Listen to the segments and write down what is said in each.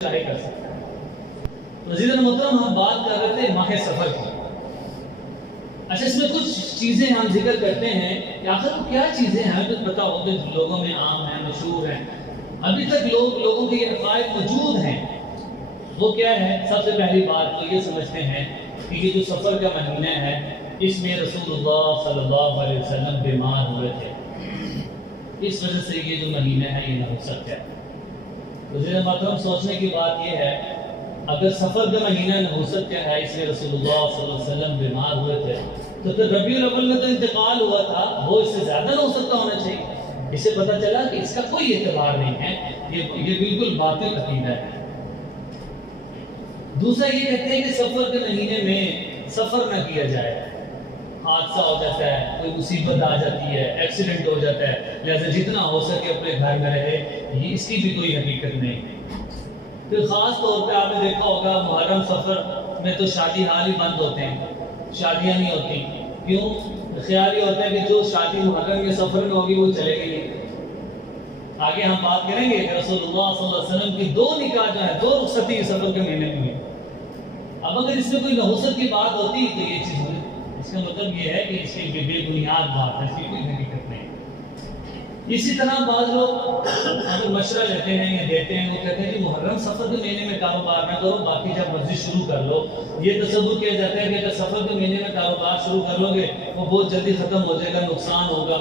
شائع کر سکتا ہے۔ عزیز محترم، ہم بات کر رہے تھے ماہ سفر کی۔ اچھا، اس میں کچھ چیزیں ہم ذکر کرتے ہیں کہ آخر وہ کیا چیزیں ہیں، ہمیں تو پتہ ہو کہ لوگوں میں عام ہیں، مشہور ہیں، ابھی تک لوگوں کے یہ عقائد موجود ہیں۔ وہ کیا ہے؟ سب سے پہلی بات تو یہ سمجھتے ہیں کہ یہ جو سفر کا مہینہ ہے، اس میں رسول اللہ صلی اللہ علیہ وسلم بیمار ہوئے تھے، اس وجہ سے یہ جو مہینہ ہے یہ نحوست ہے۔ عزیز محترم، سوچنے کی بات یہ ہے، اگر سفر کا مہینہ نحوست کا ہے، اس میں رسول اللہ صلی اللہ علیہ وسلم بیمار ہوئے تھے، تو پھر ربیع الاول میں تو انتقال ہوا تھا، وہ اس سے زیادہ نحوست کا ہونا چاہیے۔ اس سے پتہ چلا کہ اس کا کوئی اعتبار نہیں ہے، یہ بالکل باطل عقیدہ ہے۔ دوسرا یہ کہتے ہیں کہ سفر کے مہینے میں سفر نہ کیا جائے، حادثہ ہو جاتا ہے، کوئی مصیبت آ جاتی ہے، ایکسیڈنٹ ہو جاتا ہے، لہذا جتنا ہو سکے اپنے گھر میں رہے، یہ اس کی بھی کوئی حقیقت نہیں۔ پھر خاص طور پہ آپ نے دیکھا ہوگا محرم سفر میں تو شادی حال ہی بند ہوتے ہیں، شادیاں نہیں ہوتی۔ کیوں؟ خیال یہ ہوتا ہے کہ جو شادی محرم کے سفر میں ہوگی وہ چلے گی نہیں۔ آگے ہم بات کریں گے کہ رسول اللہ صلی اللہ علیہ وسلم کی 2 نکاح جو ہے، 2 رخصتی سفر کے مہینے میں ہوئی۔ اب اگر اس میں کوئی نحوست کی بات ہوتی تو یہ چیز ہوئی، اس کا مطلب یہ ہے کہ اس کی بے بنیاد بات ہے، اس کی کوئی حقیقت نہیں۔ اسی طرح بعض لوگ اگر مشورہ لیتے ہیں یا دیتے ہیں، وہ کہتے ہیں کہ محرم سفر کے مہینے میں کاروبار نہ کرو، باقی جب مرضی شروع کر لو۔ یہ تصور کیا جاتا ہے کہ اگر سفر کے مہینے میں کاروبار شروع کر لو گے وہ بہت جلدی ختم ہو جائے گا، نقصان ہوگا۔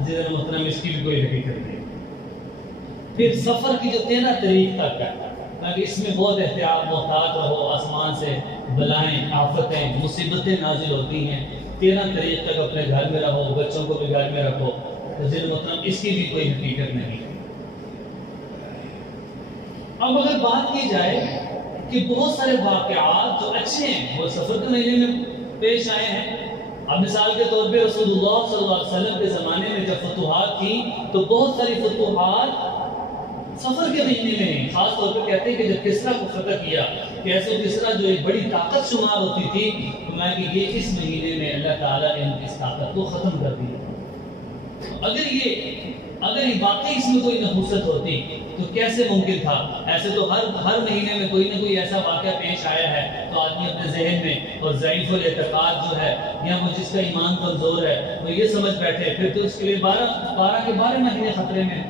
عزیز محترم، اس کی بھی کوئی حقیقت نہیں۔ پھر سفر کی جو 13 تاریخ تک ہے، تاکہ اس میں بہت احتیاط محتاط رہو، آسمان سے بلائیں، آفتیں، مصیبتیں نازل ہوتی ہیں۔ 13 تاریخ تک اپنے گھر میں رہو، بچوں کو بھی گھر میں رکھو۔ عزیز محترم، اس کی بھی کوئی حقیقت نہیں۔ اب اگر بات کی جائے کہ بہت سارے واقعات جو اچھے ہیں وہ سفر کے مہینے میں پیش آئے ہیں۔ اب مثال کے طور پہ رسول اللہ صلی اللہ علیہ وسلم کے زمانے میں جب فتوحات تھی تو بہت ساری فتوحات سفر کے مہینے میں ہیں۔ خاص طور پہ کہتے ہیں کہ جب کسریٰ کو فتح کیا، کہ ایسے کسریٰ جو ایک بڑی طاقت شمار ہوتی تھی، فرمایا کہ یہ اس مہینے میں اللہ تعالیٰ نے ان کی اس طاقت کو ختم کر دیا۔ اگر یہ واقعی اس میں کوئی نحوست ہوتی تو کیسے ممکن تھا؟ ایسے تو ہر مہینے میں کوئی نہ کوئی ایسا واقعہ پیش آیا ہے، تو آدمی اپنے ذہن میں اور ضعیف الاعتقاد جو ہے، یا وہ جس کا ایمان کمزور ہے، وہ یہ سمجھ بیٹھے، پھر تو اس کے لیے 12 کے 12 مہینے خطرے میں۔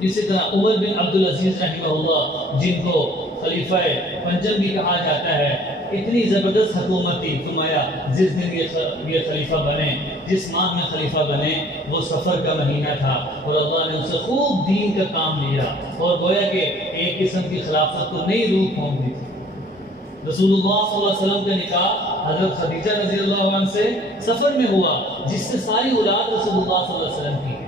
اسی طرح عمر بن عبدالعزیز رحمہ اللہ، جن کو خلیفہ پنجم بھی کہا جاتا ہے، اتنی زبردست حکومت تھی۔ فرمایا جس دن یہ خلیفہ بنے، جس ماہ میں خلیفہ بنے، وہ سفر کا مہینہ تھا، اور اللہ نے ان سے خوب دین کا کام لیا، اور گویا کہ ایک قسم کی خلافت کو نئی روح پھونک دی تھی۔ رسول اللہ صلی اللہ علیہ وسلم کا نکاح حضرت خدیجہ رضی اللہ عنہ سے سفر میں ہوا، جس سے ساری اولاد رسول اللہ صلی اللہ علیہ وسلم کی ہے۔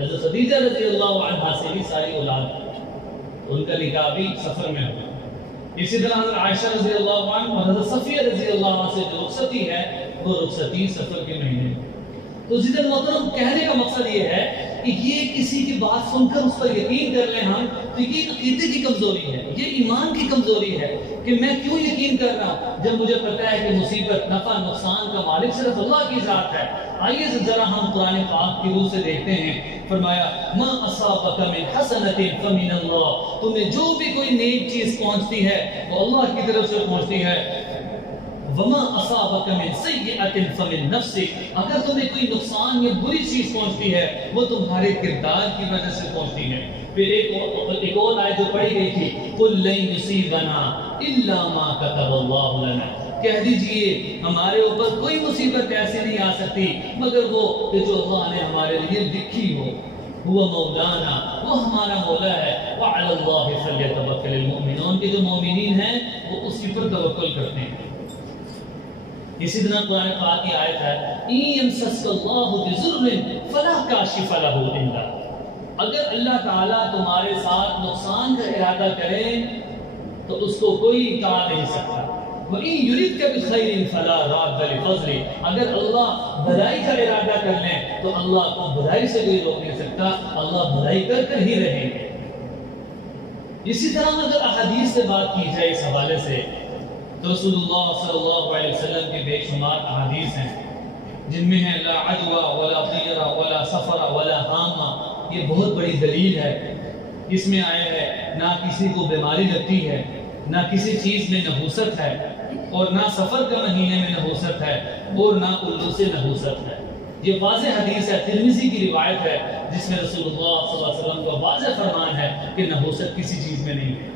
حضرت خدیجہ رضی اللہ عنہ سے بھی ساری اولاد، ان کا نکاح بھی سفر میں ہوا۔ اسی طرح حضرت عائشہ رضی اللہ عنہ اور حضرت صفیہ رضی اللہ عنہ سے جو رخصتی ہے، وہ رخصتی سفر کے مہینے میں۔ تو عزیز محترم، کہنے کا مقصد یہ ہے کہ یہ کسی کی بات سن کر اس پر یقین کر لیں ہم، تو یہ عقیدے کی کمزوری ہے، یہ ایمان کی کمزوری ہے کہ میں کیوں یقین کر رہا ہوں جب مجھے پتا ہے کہ مصیبت، نفع، نقصان کا مالک صرف اللہ کی ذات ہے۔ آئیے ذرا ہم قرآن پاک کی روح سے دیکھتے ہیں۔ فرمایا ما اصابک من حسنۃ فمن اللہ، تمہیں جو بھی کوئی نیک چیز پہنچتی ہے وہ اللہ کی طرف سے پہنچتی ہے۔ وما اصابک من سیئۃ فمن نفسک، اگر تمہیں کوئی نقصان یا بری چیز پہنچتی ہے وہ تمہارے کردار کی وجہ سے پہنچتی ہے۔ پھر ایک اور آیت جو پڑھی گئی تھی، قل لن یصیبنا الا ما کتب اللہ لنا، کہہ دیجئے ہمارے اوپر کوئی مصیبت ایسی نہیں آ سکتی مگر وہ کہ جو اللہ نے ہمارے لیے لکھی ہو۔ ہوا مولانا، وہ ہمارا مولا ہے۔ وعلی اللہ فلیتوکل المؤمنون، کہ جو مومنین ہیں وہ اسی پر توکل کرتے ہیں۔ اسی طرح قرآن پاک کی آیت ہے ان یمسسک اللہ بضر فلا کاشف لہ الا، اگر اللہ تعالیٰ تمہارے ساتھ نقصان کا ارادہ کرے تو اس کو کوئی ٹال نہیں سکتا۔ وَإِن يُرِدْكَ بِخَيْرٍ فَلَا رَادَّ لِفَضْلِهِ، اگر اللہ بھلائی کا ارادہ کر لیں تو اللہ کو بھلائی سے کوئی روک نہیں سکتا، اللہ بھلائی کر کر ہی رہیں گے۔ اسی طرح اگر احادیث سے بات کی جائے اس حوالے سے، تو رسول اللہ صلی اللہ علیہ وسلم کے بے شمار احادیث ہیں جن میں ہے لا عدوى ولا طیرہ ولا سفر ولا حامہ، یہ بہت بڑی دلیل ہے اس میں آیا ہے نہ کسی کو بیماری لگتی ہے، نہ کسی چیز میں نحوست ہے، اور نہ سفر کا مہینے میں نحوست ہے، اور نہ الو سے نحوست ہے۔ یہ واضح حدیث ہے، ترمذی کی روایت ہے، جس میں رسول اللہ صلی اللہ علیہ وسلم کا واضح فرمان ہے کہ نحوست کسی چیز میں نہیں ہے۔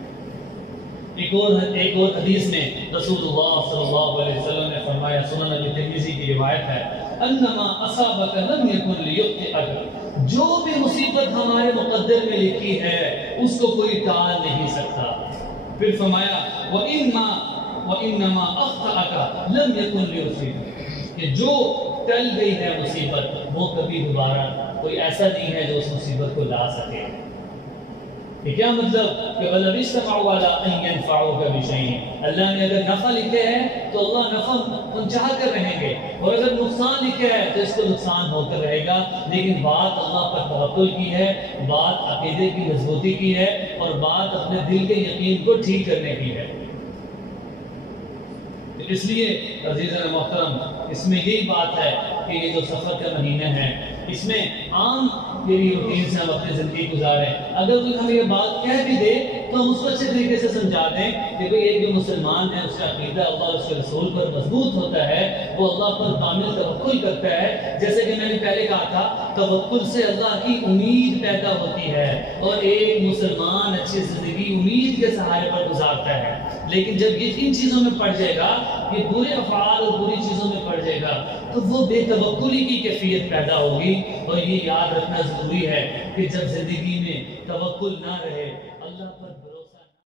ایک اور حدیث میں رسول اللہ صلی اللہ علیہ وسلم نے فرمایا، سنن نبی ترمذی کی روایت ہے، انما اصابک لم یکن لیخطئک، جو بھی مصیبت ہمارے مقدر میں لکھی ہے اس کو کوئی ٹال نہیں سکتا۔ پھر فرمایا وانما اخطأک لم یکن لیصیبک، کہ جو ٹل گئی ہے مصیبت وہ کبھی دوبارہ کوئی ایسا نہیں ہے جو اس مصیبت کو لا سکے۔ یہ کیا مطلب کہ وَلَوِ اسْتَمَعُوا عَلَىٰ أَن يَنفَعُوكَ بِشَيْءٍ، اللہ نے اگر نفع لکھے ہے تو اللہ نفع پہنچا کر رہیں گے، اور اگر نقصان لکھے ہے تو اس کو نقصان ہو کر رہے گا۔ لیکن بات اللہ پر توکل کی ہے، بات عقیدے کی مضبوطی کی ہے، اور بات اپنے دل کے یقین کو ٹھیک کرنے کی ہے۔ اس لیے عزیزان محترم، اس میں یہی بات ہے کہ یہ جو سفر کا مہینہ ہے، اس میں عام میری روٹین سے ہم اپنی زندگی گزاریں۔ اگر کوئی ہمیں یہ بات کہہ بھی دے تو ہم اس کو اچھے طریقے سے سمجھا دیں کہ بھئی ایک جو مسلمان ہے اس کا عقیدہ اللہ اور اس کے رسول پر مضبوط ہوتا ہے، وہ اللہ پر کامل توکل کرتا ہے۔ جیسے کہ میں نے پہلے کہا تھا، توکل سے اللہ کی امید پیدا ہوتی ہے، اور ایک مسلمان اچھی زندگی امید کے سہارے پر گزارتا ہے۔ لیکن جب یہ ان چیزوں میں پڑ جائے گا، یہ برے افعال اور بری چیزوں میں پڑ جائے گا، تو وہ بے توکلی کی کیفیت پیدا ہوگی۔ اور یہ یاد رکھنا ضروری ہے کہ جب زندگی میں توکل نہ رہے، اللہ پر